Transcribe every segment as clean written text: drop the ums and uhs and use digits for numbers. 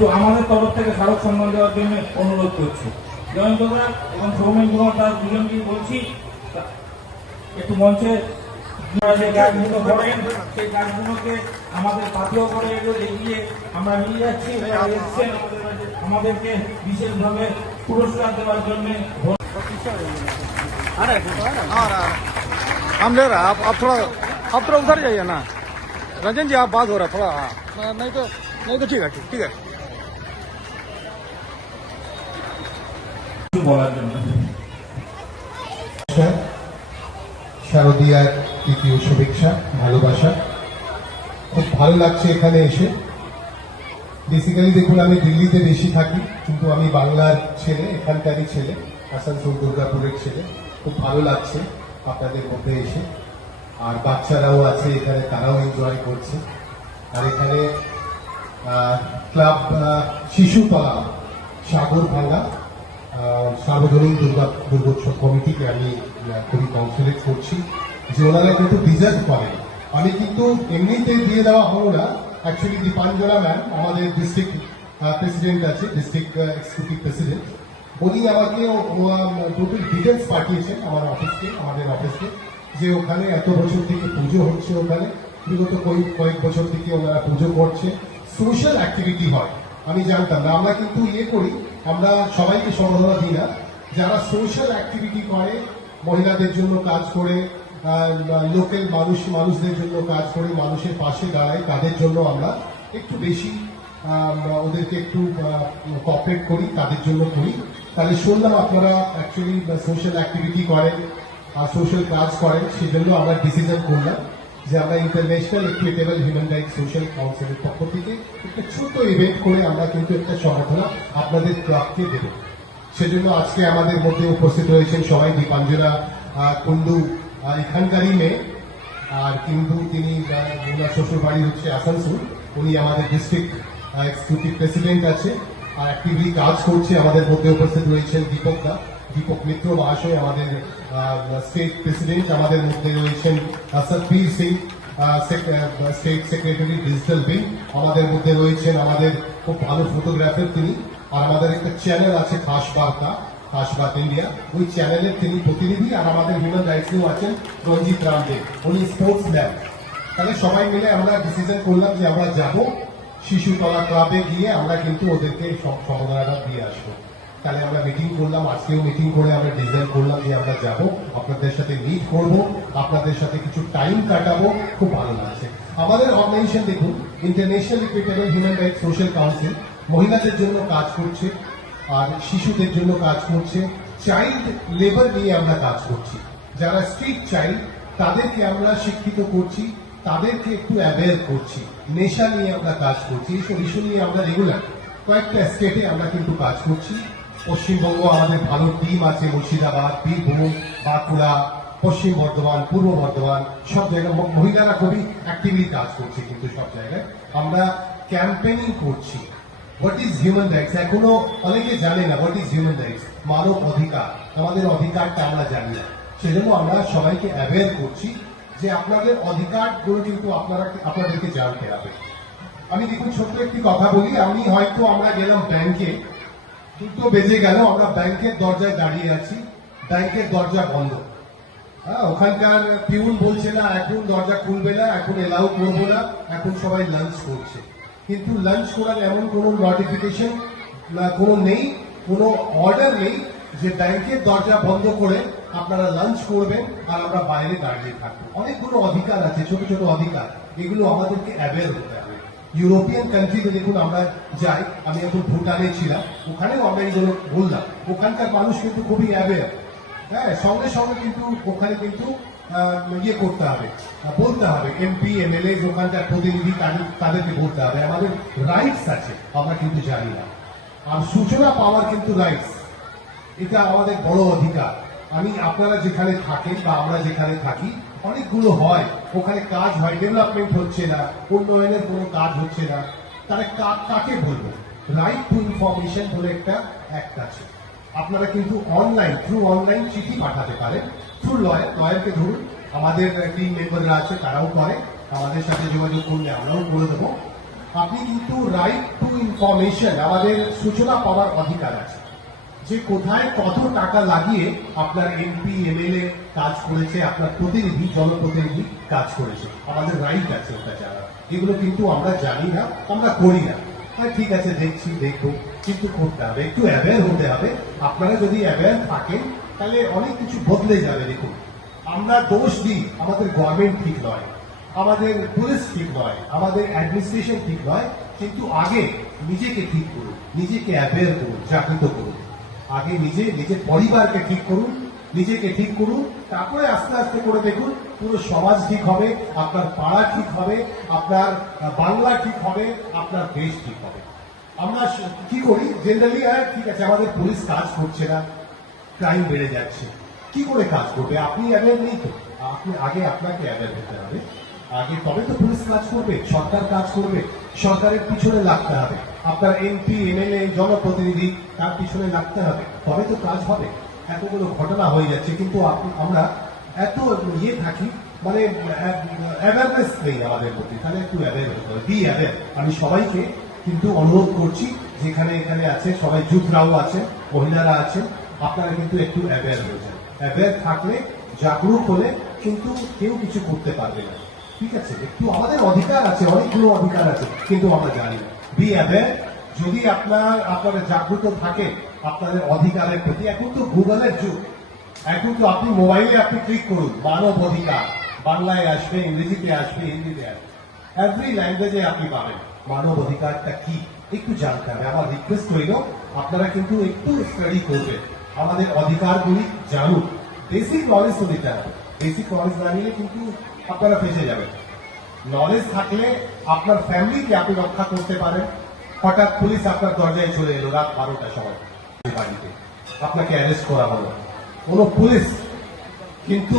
তো আমাদের তরফ থেকে স্মারক সম্মান দেওয়ার জন্য অনুরোধ করছি। জয়ন্ত দা এবং সৌমেন কুমার দাস দুজনকেই বলছি একটু মঞ্চে যে কাজগুলো করেন সেই কাজগুলোকে আমাদের পাথেয় করে এগিয়ে আমরা নিয়ে যাচ্ছি। আমাদেরকে বিশেষভাবে পুরস্কার দেওয়ার জন্য हम ले रहे हैं। आप थोड़ा उधर जाइए ना रंजन जी, आप बात हो रहा है थोड़ा। नहीं तो ठीक है ठीक है। শারদীয়ার তৃতীয় শুভেচ্ছা ভালোবাসা। খুব ভালো লাগছে এখানে এসে। বেসিক্যালি দেখুন, আমি দিল্লিতে বেশি থাকি, কিন্তু আমি বাংলার ছেলে, এখানকারই ছেলে, আসানসোল দুর্গাপুরের ছেলে। খুব ভালো লাগছে আপনাদের মধ্যে এসে। আর বাচ্চারাও আছে এখানে, তারাও এনজয় করছে। আর এখানে ক্লাব শিশুতলা সাগর ভাঙ্গা সার্বজনীন দুর্গোৎসব কমিটিকে আমি খুবই কংগ্রেচুলেট করছি যে ওনারা কিন্তু ডিজার্ভ করেন। আমি কিন্তু এমনিতে দিয়ে দেওয়া হলো না। অ্যাকচুয়ালি দীপাঞ্জলা ম্যাম আমাদের ডিস্ট্রিক্ট প্রেসিডেন্ট আছে, ডিস্ট্রিক্ট এক্সিকিউটিভ প্রেসিডেন্ট, উনি আমাকে টোটাল ডিটেলস পাঠিয়েছেন আমাদের অফিসকে, যে ওখানে এত বছর থেকে পুজো হচ্ছে, ওখানে বিগত কয়েক বছর থেকে ওনারা পুজো করছে, সোশ্যাল অ্যাক্টিভিটি হয়। আমি জানতাম না। আমরা কিন্তু করি, আমরা সবাইকে সম্ভাবনা দিই না। যারা সোশ্যাল অ্যাক্টিভিটি করে, মহিলাদের জন্য কাজ করে, লোকাল মানুষদের জন্য কাজ করে, মানুষের পাশে দাঁড়ায়, তাদের জন্য আমরা একটু বেশি ওদেরকে একটু কোঅপারেট করি, তাদের জন্য করি। তাহলে শুনলাম আপনারা অ্যাকচুয়ালি সোশ্যাল অ্যাক্টিভিটি করেন আর সোশ্যাল কাজ করেন, সেজন্য আমরা ডিসিশন করলাম যে আমরা international equitable human rights social কাউন্সিলের পক্ষ থেকে একটা ছোট ইভেন্ট করে আমরা কিন্তু একটা সম্বর্ধনা আপনাদের ক্লাবকে দেব। সেজন্য আজকে আমাদের মধ্যে উপস্থিত রয়েছেন সবাই। দীপাঞ্জলা কুন্ডু এখানকারই মেয়ে, আর কিন্তু তিনি ওনার শ্বশুর বাড়ি হচ্ছে আসানসোল। উনি আমাদের ডিস্ট্রিক্ট এক্সিকিউটিভ প্রেসিডেন্ট আছে আর অ্যাক্টিভলি কাজ করছে। আমাদের মধ্যে উপস্থিত রয়েছেন দীপক মিত্র মহাশয়, আমাদের স্টেট প্রেসিডেন্ট। আমাদের মধ্যে রয়েছেন Satbir Singh, state secretary digital wing. আমাদের মধ্যে রয়েছেন আমাদের খুব ভালো ফটোগ্রাফার তিনি। আর আমাদের একটা চ্যানেল আছে খাস বাত ইন্ডিয়া, ওই চ্যানেলের তিনি প্রতিনিধি। আর আমাদের হিউম্যান রাইটস নিয়েও আছেন রঞ্জিত রামদেব, উনি স্পোর্টস ম্যান। তাহলে সবাই মিলে আমরা ডিসিশন করলাম যে আমরা যাব শিশুতলা ক্লাবে গিয়ে আমরা কিন্তু ওদেরকে সম্মাননা দিয়ে আসবো। তাহলে আমরা মিটিং করলাম, আজকেও মিটিং করে আমরা ডিসাইড করলাম যে আমরা যাব, আপনাদের সাথে মিট করব, আপনাদের সাথে কিছু টাইম কাটাবো। খুব ভালো লাগছে। আমাদের অর্গানাইজেশন দেখুন, international equitable human rights social council মহিলাদের জন্য কাজ করছে আর শিশুদের জন্য কাজ করছে। চাইল্ড লেবার নিয়ে আমরা কাজ করছি। যারা স্ট্রিট চাইল্ড তাদেরকে আমরা শিক্ষিত করছি, তাদেরকে একটু অ্যাওয়্যার করছি। নেশা নিয়ে আমরা কাজ করছি। এইসব ইস্যু নিয়ে আমরা রেগুলার কয়েকটা স্টেটে আমরা কিন্তু কাজ করছি। পশ্চিমবঙ্গ আমাদের ভালো টিম আছে, মুর্শিদাবাদ, বীরভূম, বাঁকুড়া, পশ্চিম বর্ধমান, পূর্ব বর্ধমান, সব জায়গায় মহিলারা খুবই অ্যাক্টিভলি কাজ করছে। কিন্তু সব জায়গায় আমরা ক্যাম্পেইনিং করছি। What is human rights? এখনো অনেকে জানে না হোয়াট ইজ হিউম্যান রাইটস। মানব অধিকার, আমাদের অধিকারটা আমরা জানি না। সেজন্য আমরা সবাইকে অ্যাওয়্যার করছি যে আপনাদের অধিকারগুলো কিন্তু আপনাদেরকে জানতে হবে। আমি দেখুন ছোট্ট একটি কথা বলি। আমরা গেলাম ব্যাংকে, 2টো বেজে গেল, আমরা ব্যাংকের দরজায় দাঁড়িয়ে আছি, ব্যাংকের দরজা বন্ধ। ওখানকার পিউন বলছে না এখন দরজা খুলবে না, এখন এলাও করবো না, এখন সবাই লাঞ্চ করছে। কিন্তু লাঞ্চ করার এমন কোনো নোটিফিকেশন কোনো নেই, কোনো অর্ডার নেই যে ব্যাংকের দরজা বন্ধ করে আপনারা লাঞ্চ করবেন আর আমরা বাইরে দাঁড়িয়ে থাকবো। অনেকগুলো অধিকার আছে, ছোট ছোট অধিকার, এগুলো আমাদেরকে অ্যাওয়্যার হতে হবে। ইউরোপিয়ান কান্ট্রিতে দেখুন আমরা যাই, আমি এখন ভুটানে ছিলাম, ওখানেও আমরা এগুলো বললাম। ওখানকার মানুষ কিন্তু খুবই অ্যাওয়্যার। হ্যাঁ, সঙ্গে সঙ্গে কিন্তু ওখানে কিন্তু ইয়ে করতে হবে, বলতে হবে। এমপি এমএলএ ওখানকার প্রতিনিধি তাদেরকে বলতে হবে। আমাদের রাইটস আছে, আমরা কিন্তু জানি না। আর সূচনা পাওয়ার কিন্তু রাইটস, এটা আমাদের বড় অধিকার। আপনারা যেখানে থাকেন বা আমরা যেখানে থাকি, অনেকগুলো হয়, ওখানে কাজ হয়, ডেভেলপমেন্ট হচ্ছে না, উন্নয়নের কোনো কাজ হচ্ছে না, তাহলে কাকে বলবো? রাইট টু ইনফরমেশন বলে একটা অ্যাক্ট আছে। আপনারা কিন্তু থ্রু অনলাইন চিঠি পাঠাতে পারেন, থ্রু লয়ারকে ধরুন, আমাদের টিম মেম্বাররা আছে, তারাও করে, আমাদের সাথে যোগাযোগ করলে আমরাও করে দেবো। আপনি কিন্তু রাইট টু ইনফরমেশন, আমাদের সূচনা পাওয়ার অধিকার আছে, যে কোথায় কত টাকা লাগিয়ে আপনার এমপি এমএলএ কাজ করেছে, আপনার প্রতিনিধি জনপ্রতিনিধি কাজ করেছে, আমাদের রাইট আছে ওটা জানা। এগুলো কিন্তু আমরা জানি না, আমরা করি না। হ্যাঁ ঠিক আছে, দেখবো, কিন্তু করতে হবে, একটু অ্যাওয়্যার হতে হবে। আপনারা যদি অ্যাওয়্যার থাকেন তাহলে অনেক কিছু বদলে যাবে। দেখুন, আমরা দোষ দিই, আমাদের গভর্নমেন্ট ঠিক নয়, আমাদের পুলিশ ঠিক নয়, আমাদের অ্যাডমিনিস্ট্রেশন ঠিক নয়, কিন্তু আগে নিজেকে ঠিক করুন, নিজেকে অ্যাওয়্যার করুন, জাগৃত করুন। আগে নিজের পরিবারকে ঠিক করুন, নিজেকে ঠিক করুন, তারপরে আস্তে আস্তে করে দেখুন পুরো সমাজ ঠিক হবে, আপনার পাড়া ঠিক হবে, আপনার বাংলা ঠিক হবে, আপনার দেশ ঠিক হবে। আমরা কি করি জেনারেলি, ঠিক আছে আমাদের পুলিশ কাজ করছে না, ক্রাইম বেড়ে যাচ্ছে, কি করে কাজ করবে? আপনি অ্যাওয়্যার নেই তো, আগে আপনাকে অ্যাওয়্যার হতে হবে, আগে তবে তো পুলিশ কাজ করবে, সরকার কাজ করবে, সরকারের পিছনে লাগতে হবে, আপনার এমপি এমএলএ জনপ্রতিনিধি তার পিছনে লাগতে হবে, তবে তো কাজ হবে। এতগুলো ঘটনা হয়ে যাচ্ছে, কিন্তু আমরা এত থাকি, মানে অ্যাওয়ারনেস নেই আমাদের মধ্যে। তাহলে একটু অ্যাওয়্যার হতে হবে, বি অ্যাওয়্যার। আমি সবাইকে কিন্তু অনুরোধ করছি, যেখানে এখানে আছে সবাই, যুবরাও আছে, মহিলারা আছেন, আপনারা কিন্তু একটু অ্যাওয়্যার হয়ে যান। অ্যাওয়্যার থাকলে, জাগরুক হলে কিন্তু কেউ কিছু করতে পারবে না। ঠিক আছে, একটু আমাদের অধিকার আছে, অনেকগুলো অধিকার আছে, কিন্তু আমরা জানি না। Be aware. যদি আপনারা জাগ্রত থাকেন আপনাদের অধিকারের প্রতি, এখন তো গুগলের যুগ, এখন তো আপনি মোবাইলে ক্লিক করুন, মানব অধিকার, বাংলায় আসবে, ইংরেজিতে আসবে, হিন্দিতে আসবে, এভরি ল্যাঙ্গুয়েজে আপনি পাবেন। মানব অধিকারটা কি একটু জানতে হবে। আমার রিকোয়েস্ট রইল, আপনারা কিন্তু একটু স্টাডি করবেন, আমাদের অধিকারগুলি জানুন। বেসিক নলেজ তো দিতে হবে, বেসিক নলেজ না নিলে কিন্তু আপনারা ফেসে যাবেন। নলেজ থাকলে আপনার ফ্যামিলিকে আপনি রক্ষা করতে পারেন। হঠাৎ পুলিশ আপনার দরজায় চলে এলো রাত 12টার সময় বাড়িতে, আপনাকে অ্যারেস্ট করা হলো, কোন পুলিশ কিন্তু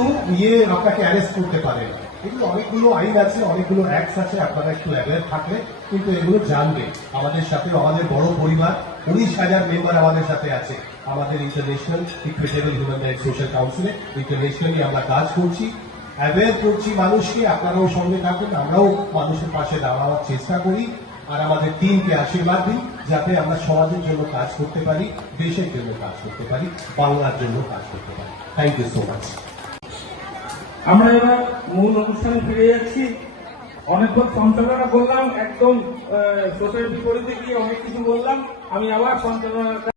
আপনাকে অ্যারেস্ট করতে পারে না। এগুলো অনেকগুলো আইন আছে, অনেকগুলো অ্যাক্টস আছে, আপনারা একটু অ্যাওয়্যার থাকলে কিন্তু এগুলো জানবে। আমাদের সাথে আমাদের বড় পরিবার, 19,000 মেম্বার আমাদের সাথে আছে, আমাদের international equitable human rights social কাউন্সিলে ইন্টারন্যাশনালি আমরা কাজ করছি, অ্যাওয়্যার করছি মানুষকে। আপনারাও সঙ্গে থাকুন, আমরাও মানুষের পাশে দাঁড়ানোর চেষ্টা করি, আর আমাদের টিমকে আশীর্বাদ দিন, যাতে আমরা সমাজের জন্য কাজ করতে পারি, দেশের জন্য কাজ করতে পারি, বাংলার জন্য কাজ করতে পারি। Thank you so much. আমরা এবার মূল অনুষ্ঠানে ফিরে যাচ্ছি। অনেকক্ষণ সঞ্চালনা করলাম, একদম স্রোতের বিপরীতে গিয়ে অনেক কিছু বললাম। আমি আবার সঞ্চালনা